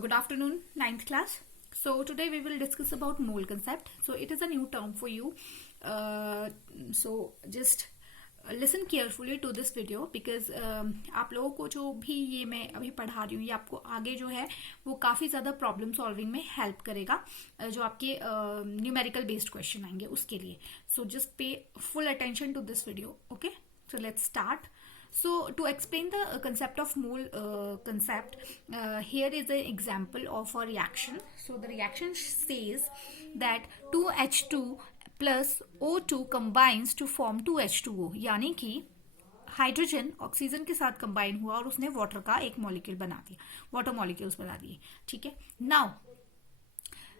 Good afternoon, ninth class. So today we will discuss about mole concept. So it is a new term for you. So just listen carefully to this video because आप लोगों को जो भी ये मैं अभी पढ़ा रही हूँ ये आपको आगे जो है वो काफ़ी ज़्यादा प्रॉब्लम सॉल्विंग में हेल्प करेगा, जो आपके न्यूमेरिकल बेस्ड क्वेश्चन आएंगे उसके लिए. So just pay full attention to this video. Okay, so let's start. So to explain the concept of mole concept, here is an example of a reaction. So the reaction says that 2H2 plus O2 combines to form 2H2O. यानी कि hydrogen oxygen के साथ combine हुआ और उसने water का एक molecule बना दिया, वाटर मॉलिक्यूल्स बना दिए. ठीक है. Now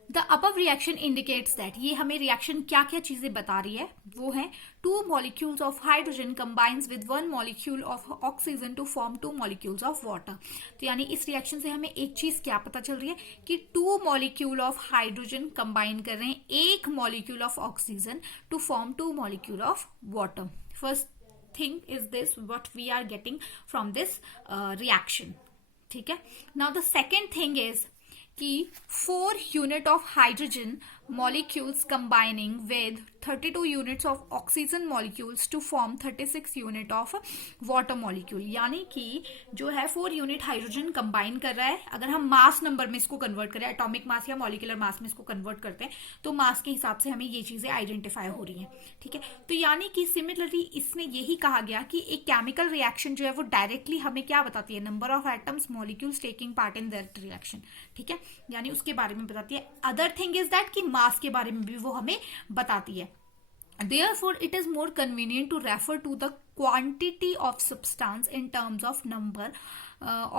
the above reaction indicates that, ये हमें रिएक्शन क्या क्या चीजें बता रही है वो है 2 molecules of hydrogen combines with 1 molecule of oxygen to form 2 molecules of water. तो यानी इस रिएक्शन से हमें एक चीज क्या पता चल रही है कि 2 molecule of hydrogen कंबाइन कर रहे हैं एक molecule of oxygen to form 2 molecule of water. First thing is this what we are getting from this reaction. ठीक है. Now the second thing is कि 4 unit of hydrogen molecules combining with 32 units of oxygen molecules to form 36 unit of water molecule. यानी कि जो है 4 unit hydrogen combine कर रहा है. अगर हम मास नंबर में इसको कन्वर्ट करें, एटॉमिक मास या मॉलिक्यूलर मास में इसको कन्वर्ट करते हैं तो मास के हिसाब से हमें ये चीजें आइडेंटिफाई हो रही हैं. ठीक है. तो यानी कि सिमिलरली इसमें यही कहा गया कि एक केमिकल रिएक्शन जो है वो डायरेक्टली हमें क्या बताती है, number of atoms molecules taking part in that reaction. ठीक है. यानी उसके बारे में बताती है. अदर थिंग इज दैट कि मास के बारे में भी वो हमें बताती है. Therefore, it is more convenient to refer to the quantity of substance in terms of number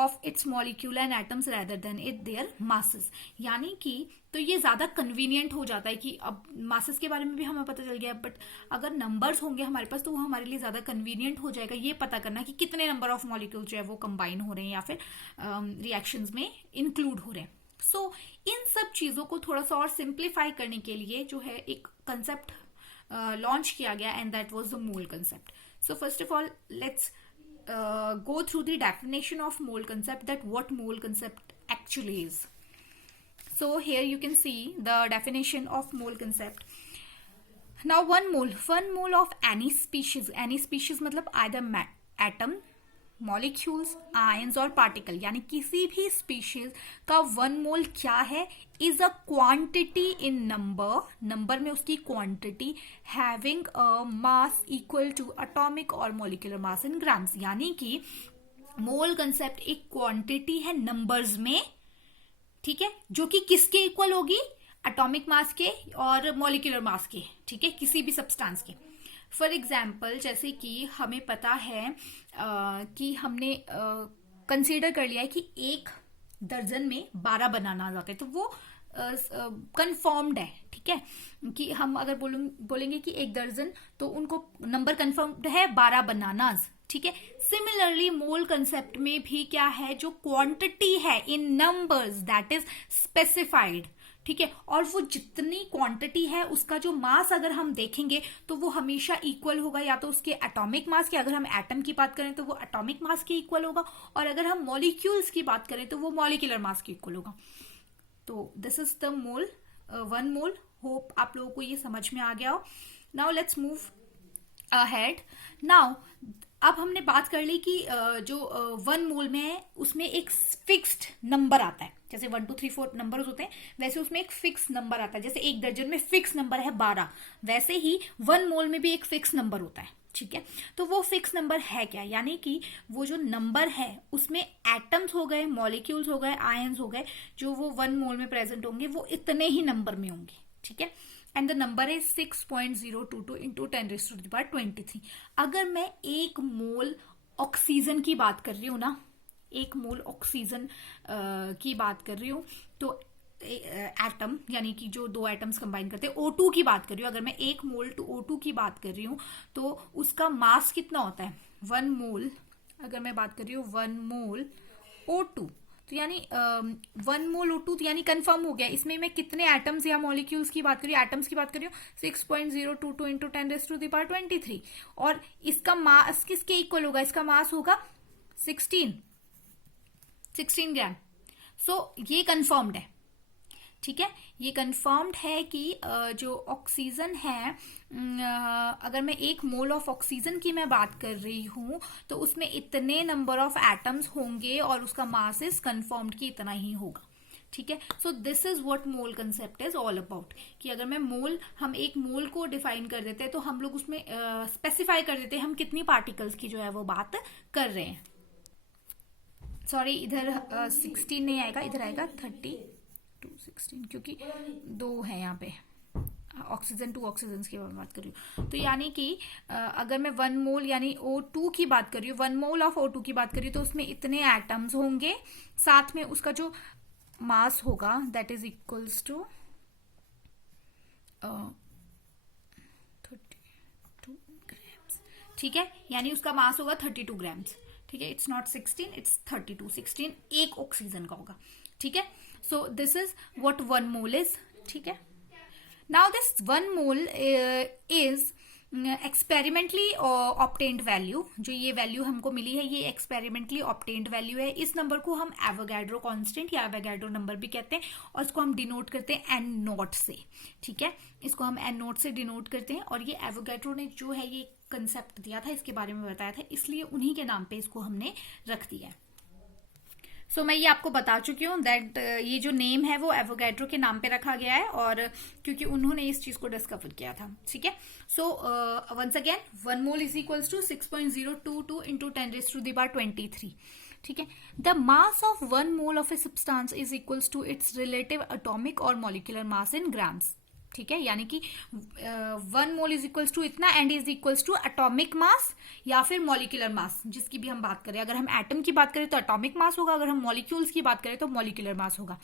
of its molecule and atoms rather than their masses. यानी कि तो ये ज्यादा कन्वीनियंट हो जाता है कि अब मासेस के बारे में भी हमें पता चल गया, बट अगर नंबर्स होंगे हमारे पास तो वो हमारे लिए ज्यादा कन्वीनियंट हो जाएगा ये पता करना कि कितने नंबर ऑफ मॉलिक्यूल जो है वो कंबाइन हो रहे हैं या फिर रिएक्शंस में इंक्लूड हो रहे हैं. सो इन सब चीजों को थोड़ा सा और सिंप्लीफाई करने के लिए जो है एक कंसेप्ट लॉन्च किया गया and that was the mole concept. So first of all let's go through the definition of mole concept, that what mole concept actually is. So here you can see the definition of mole concept. Now one mole of any species मतलब either atom, molecules, ions और particle, यानी किसी भी species का 1 mole क्या है, is a quantity in number में उसकी quantity having a mass equal to atomic और मॉलिक्यूलर मास इन ग्राम्स. यानी कि मोल कंसेप्ट एक क्वांटिटी है नंबर्स में. ठीक है. जो कि किसके इक्वल होगी, एटॉमिक मास के और मॉलिक्यूलर मास के. ठीक है. किसी भी सब्सटेंस के. फॉर एग्जाम्पल जैसे कि हमें पता है कि हमने कंसीडर कर लिया है कि एक दर्जन में 12 बनाना आते हैं, तो वो कंफर्म्ड है. ठीक है. कि हम अगर बोलेंगे कि एक दर्जन, तो उनको नंबर कंफर्म्ड है 12 बनानास. ठीक है. सिमिलरली मोल कंसेप्ट में भी क्या है, जो क्वांटिटी है इन नंबर्स दैट इज स्पेसिफाइड. ठीक है. और वो जितनी क्वांटिटी है उसका जो मास अगर हम देखेंगे तो वो हमेशा इक्वल होगा या तो उसके एटॉमिक मास के, अगर हम एटम की बात करें तो वो एटॉमिक मास के इक्वल होगा, और अगर हम मॉलिक्यूल्स की बात करें तो वो मॉलिक्यूलर मास के इक्वल होगा. तो this is the mole, 1 mole. Hope आप लोगों को ये समझ में आ गया हो. Now let's move ahead. Now अब हमने बात कर ली कि जो 1 मोल में है उसमें एक फिक्स्ड नंबर आता है. जैसे 1 2 3 4 नंबर्स होते हैं, वैसे उसमें एक फिक्स नंबर आता है. जैसे एक दर्जन में फिक्स नंबर है 12, वैसे ही 1 मोल में भी एक फिक्स नंबर होता है. ठीक है. तो वो फिक्स नंबर है क्या, यानी कि वो जो नंबर है उसमें एटम्स हो गए, मॉलिक्यूल्स हो गए, आयंस हो गए, जो वो 1 मोल में प्रेजेंट होंगे वो इतने ही नंबर में होंगे. ठीक है. And the number is 6.022 into 10⁻23. अगर मैं 1 मोल ऑक्सीजन की बात कर रही हूँ ना, 1 मोल ऑक्सीजन की बात कर रही हूँ, तो एटम यानी कि जो 2 एटम्स कंबाइन करते हैं, O2 की बात कर रही हूँ. अगर मैं 1 मोल टू O2 की बात कर रही हूँ तो उसका मास कितना होता है, 1 मोल. अगर मैं बात कर रही हूँ 1 मोल O2, तो यानी 1 मोल O2 यानी कंफर्म हो गया. इसमें मैं कितने एटम्स या मॉलिक्यूल्स की बात कर रही हूँ, एटम्स की बात कर रही हूँ, 6.022 इंटू 10⁻23. और इसका मास किसके इक्वल होगा, इसका मास होगा 16 ग्राम. सो ये कंफर्म्ड है, ठीक है, ये कंफर्म्ड है कि जो ऑक्सीजन है, अगर मैं 1 मोल ऑफ ऑक्सीजन की मैं बात कर रही हूं तो उसमें इतने नंबर ऑफ एटम्स होंगे और उसका मास इज कंफर्म्ड कि इतना ही होगा, ठीक है। So this is what mole concept is all about, कि अगर मैं मोल, हम 1 मोल को डिफाइन कर देते हैं तो हम लोग उसमें स्पेसिफाई कर देते हैं हम कितनी पार्टिकल्स की जो है वो बात कर रहे हैं। सॉरी, इधर 16 नहीं आएगा, इधर आएगा 3216, क्योंकि 2 है यहाँ पे, ऑक्सीजन 2 ऑक्सीजन की बात कर रही हूँ। तो यानी कि अगर मैं 1 मोल यानी O2 की बात कर रही हूँ, 1 मोल ऑफ O2 की बात कर रही हूँ, तो उसमें इतने एटम्स होंगे, साथ में उसका जो मास होगा that is equals to 32 grams, ठीक है, यानी उसका मास होगा 32 ग्राम्स, ठीक है। इट्स नॉट 16, इट्स 32, 16 एक ऑक्सीजन का होगा, ठीक है। So this is what 1 mole is, ठीक है। Now this 1 mole is experimentally obtained value, जो ये वैल्यू हमको मिली है ये एक्सपेरिमेंटली ऑब्टेन्ड वैल्यू है। इस नंबर को हम एवोगाड्रो कांस्टेंट या एवोगाड्रो नंबर भी कहते हैं और इसको हम डिनोट करते हैं एन नॉट से, ठीक है, इसको हम एन नॉट से डिनोट करते हैं। और ये एवोगाड्रो ने जो है ये कंसेप्ट दिया था, इसके बारे में बताया था, इसलिए उन्हीं के नाम पे इसको हमने रख दिया है। सो मैं ये आपको बता चुकी हूँ दैट ये जो नेम है वो एवोगाड्रो के नाम पे रखा गया है और क्योंकि उन्होंने इस चीज को डिस्कवर किया था, ठीक है। So once again 1 mole is equals to 6.022 into 10⁻23, ठीक है। The mass of 1 mole of a substance is equals to its relative atomic और मॉलिक्यूलर मास इन ग्राम्स, ठीक है, यानी कि 1 मोल इज इक्वल्स टू इतना and is equals to atomic mass या फिर मॉलिक्यूलर मास, जिसकी भी हम बात करें। अगर हम एटम की बात करें तो एटॉमिक मास होगा, अगर हम मॉलिक्यूल्स की बात करें तो मॉलिक्यूलर मास होगा,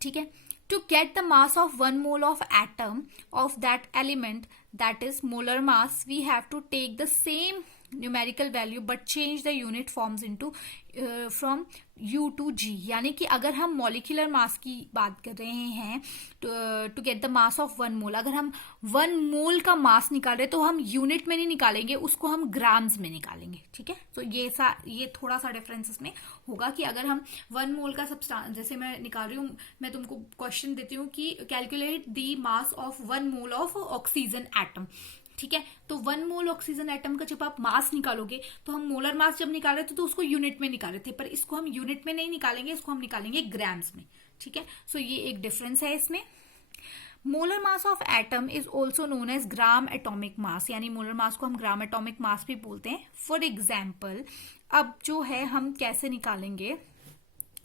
ठीक है। To get the mass of 1 mole of atom of that element that is molar mass, we have to take the same numerical value but change the unit forms into from U to G, यानी कि अगर हम molecular mass की बात कर रहे हैं to get the mass of 1 mole, अगर हम 1 मोल का मास निकाल रहे तो हम यूनिट में नहीं निकालेंगे, उसको हम ग्राम्स में निकालेंगे, ठीक है। तो ये थोड़ा सा डिफरेंस इसमें होगा कि अगर हम 1 मोल का सब्सटेंस, जैसे मैं निकाल रही हूँ, मैं तुमको क्वेश्चन देती हूँ कि calculate the mass of 1 mole of oxygen atom, ठीक है। तो 1 मोल ऑक्सीजन एटम का जब आप मास निकालोगे तो हम मोलर मास जब निकाल रहे थे तो उसको यूनिट में निकाल रहे थे, पर इसको हम यूनिट में नहीं निकालेंगे, इसको हम निकालेंगे ग्राम्स में, ठीक है। सो ये एक डिफरेंस है इसमें। Molar mass of atom is also known as gram atomic mass, यानी मोलर मास को हम ग्राम एटॉमिक मास भी बोलते हैं। फॉर एग्जाम्पल, अब जो है हम कैसे निकालेंगे,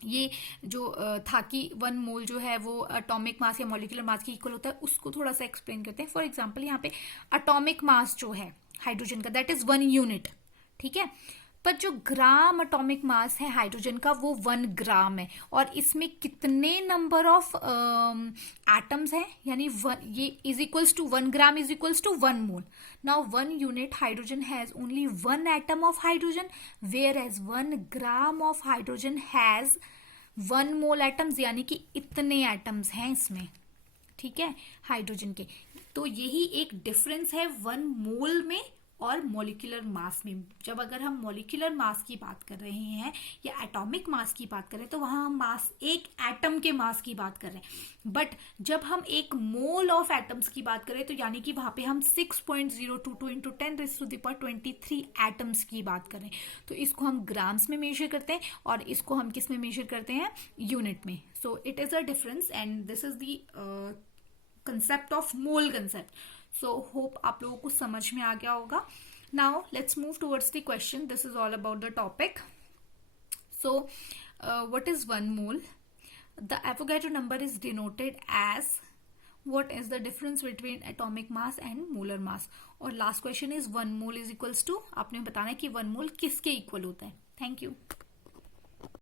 ये जो था कि 1 मोल जो है वो एटॉमिक मास या मॉलिक्यूलर मास के इक्वल होता है, उसको थोड़ा सा एक्सप्लेन करते हैं। फॉर एग्जांपल यहाँ पे एटॉमिक मास जो है हाइड्रोजन का दैट इज 1 यूनिट, ठीक है, पर जो ग्राम एटॉमिक मास है हाइड्रोजन का वो 1 ग्राम है और इसमें कितने नंबर ऑफ एटम्स हैं, यानी ये is equals to 1 gram is equals to 1 mole. Now 1 unit hydrogen has only 1 atom of hydrogen, whereas 1 gram of hydrogen has 1 mole atoms, यानी कि इतने एटम्स हैं इसमें, ठीक है, हाइड्रोजन के। तो यही एक डिफरेंस है 1 मोल में और मॉलिक्यूलर मास में। जब अगर हम मॉलिक्यूलर मास की बात कर रहे हैं या एटॉमिक मास की बात कर रहे हैं तो वहां हम मास एक एटम के मास की बात कर रहे हैं, बट जब हम 1 मोल ऑफ एटम्स की बात करें तो यानी कि वहां पे हम 6.022 इंटू 10⁻23 एटम्स की बात कर रहे हैं। तो इसको हम ग्राम्स में मेजर करते हैं और इसको हम किस में मेजर करते हैं, यूनिट में। So it is a difference and this is the concept of mole concept. So hope आप लोगों को समझ में आ गया होगा। Now let's move towards the question. This is all about the topic. So what is 1 mole? The Avogadro number is denoted as, what is the difference between atomic mass and molar mass? और last question is 1 mole is equals to, आपने बताना है कि 1 mole किसके equal होता है। Thank you.